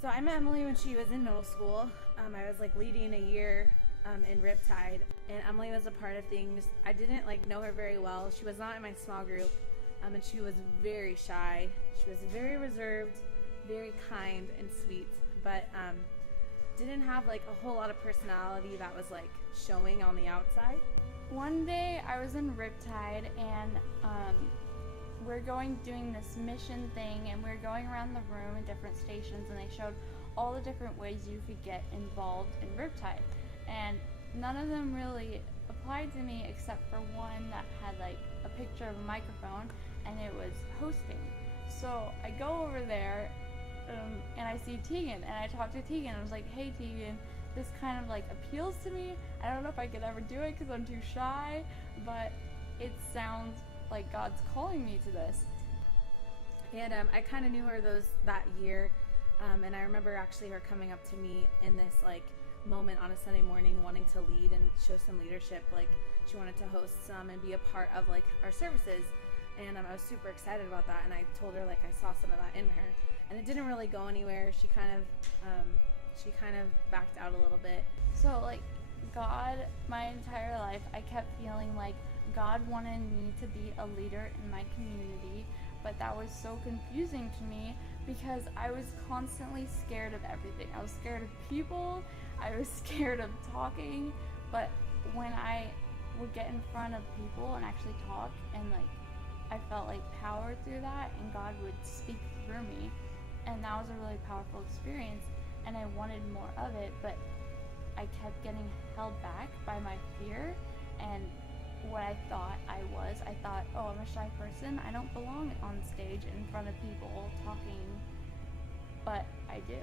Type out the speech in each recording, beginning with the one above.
So I met Emily when she was in middle school. I was like leading a year in Riptide, and Emily was a part of things. I didn't like know her very well. She was not in my small group, and she was very shy. She was very reserved, very kind and sweet, but didn't have like a whole lot of personality that was like showing on the outside. One day I was in Riptide and we're doing this mission thing, and we're going around the room in different stations, and they showed all the different ways you could get involved in Riptide, and none of them really applied to me except for one that had like a picture of a microphone, and it was hosting. So I go over there and I see Tegan, and I talk to Tegan. I was like, hey Tegan, this kind of like appeals to me. I don't know if I could ever do it because I'm too shy, but it sounds like God's calling me to this. And I kind of knew her that year, and I remember actually her coming up to me in this like moment on a Sunday morning, wanting to lead and show some leadership. Like she wanted to host some and be a part of like our services, and I was super excited about that. And I told her like I saw some of that in her, and it didn't really go anywhere. She kind of backed out a little bit. So like God, my entire life, I kept feeling like God wanted me to be a leader in my community, but that was so confusing to me because I was constantly scared of everything. I was scared of people, I was scared of talking, but when I would get in front of people and actually talk, and like I felt like power through that, and God would speak through me, and that was a really powerful experience, and I wanted more of it, but I kept getting held back by my fear and what I thought I was. I thought, oh, I'm a shy person. I don't belong on stage in front of people talking, but I do.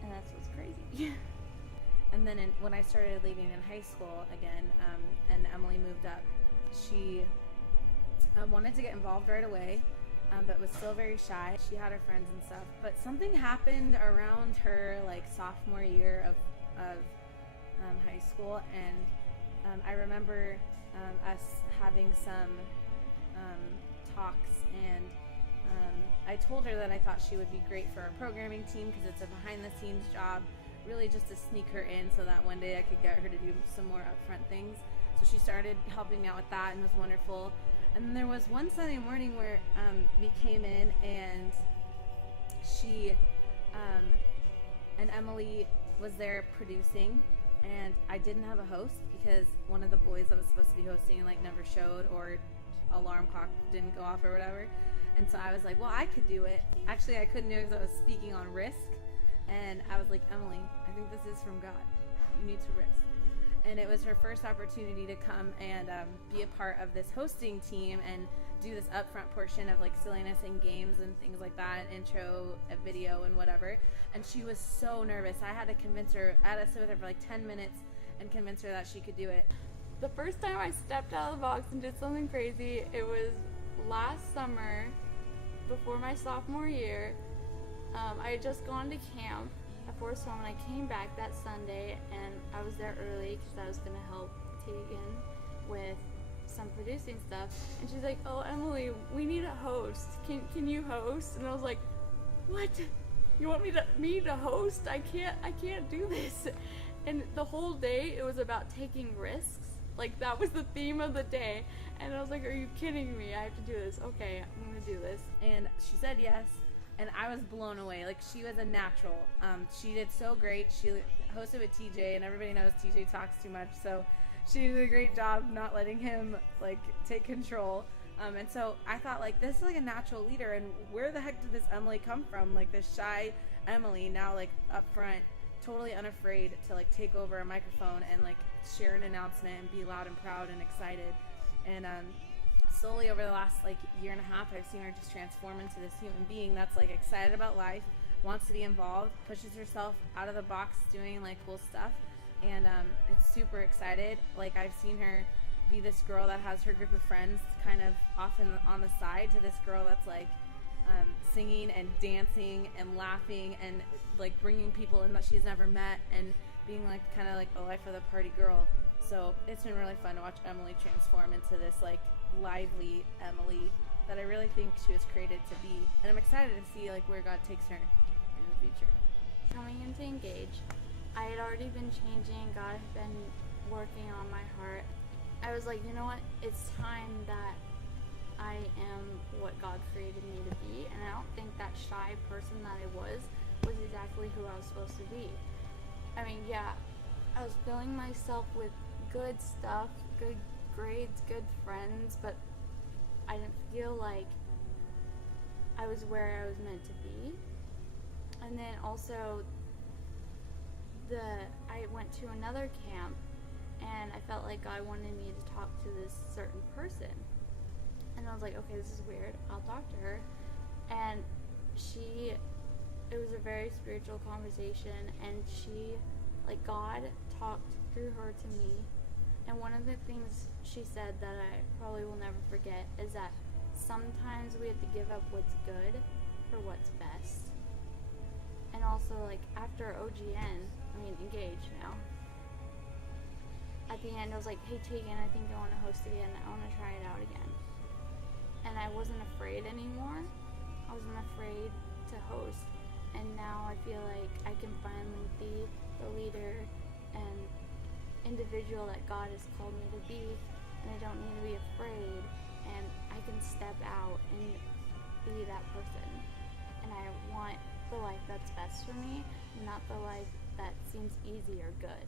And that's what's crazy. And then when I started leading in high school again, and Emily moved up, she wanted to get involved right away, but was still very shy. She had her friends and stuff, but something happened around her like sophomore year of high school, and I remember us having some talks, and I told her that I thought she would be great for our programming team because it's a behind-the-scenes job, really just to sneak her in so that one day I could get her to do some more upfront things. So she started helping me out with that and was wonderful. And then there was one Sunday morning where we came in, and she and Emily was there producing, and I didn't have a host because one of the boys that was supposed to be hosting like never showed, or alarm clock didn't go off or whatever. And so I was like, well, I could do it. Actually, I couldn't do it because I was speaking on risk, and I was like, Emily, I think this is from God. You need to risk. And it was her first opportunity to come and be a part of this hosting team and do this upfront portion of like silliness and games and things like that, intro, a video and whatever. And she was so nervous. I had to convince her, I had to sit with her for like 10 minutes and convince her that she could do it. The first time I stepped out of the box and did something crazy, it was last summer before my sophomore year. I had just gone to camp at Forest Home, and I came back that Sunday, and I was there early because I was going to help Tegan with some producing stuff, and she's like, oh, Emily, we need a host. Can you host? And I was like, what? You want me to host? I can't do this. And the whole day it was about taking risks. Like that was the theme of the day, and I was like, are you kidding me? I have to do this. Okay, I'm gonna do this. And she said yes, and I was blown away. Like she was a natural. She did so great. She hosted with TJ, and everybody knows TJ talks too much, so she did a great job not letting him like take control. And so I thought like this is like a natural leader, and where the heck did this Emily come from? Like this shy Emily now like up front, totally unafraid to like take over a microphone and like share an announcement and be loud and proud and excited. And slowly over the last like year and a half, I've seen her just transform into this human being that's like excited about life, wants to be involved, pushes herself out of the box, doing like cool stuff, and it's super excited. Like I've seen her be this girl that has her group of friends kind of often on the side, to this girl that's like singing and dancing and laughing and like bringing people in that she's never met, and being like kind of like the life of the party girl. So it's been really fun to watch Emily transform into this like lively Emily that I really think she was created to be, and I'm excited to see like where God takes her in the future. Coming into Engage, I had already been changing. God had been working on my heart. I was like, you know what? It's time that I am what God created me to be, and I don't think that shy person that I was exactly who I was supposed to be. I mean, yeah, I was filling myself with good stuff, good grades, good friends, but I didn't feel like I was where I was meant to be. And then also, I went to another camp, and I felt like God wanted me to talk to this certain person. And I was like, okay, this is weird. I'll talk to her. And it was a very spiritual conversation, and God talked through her to me. And one of the things she said that I probably will never forget is that sometimes we have to give up what's good for what's best. And also, like, after Engage now, at the end I was like, hey Tegan, I think I want to host again. I want to try it out again. And I wasn't afraid anymore. I wasn't afraid to host. And now I feel like I can finally be the leader and individual that God has called me to be, and I don't need to be afraid, and I can step out and be that person. And I want the life that's best for me, not the life that seems easy or good.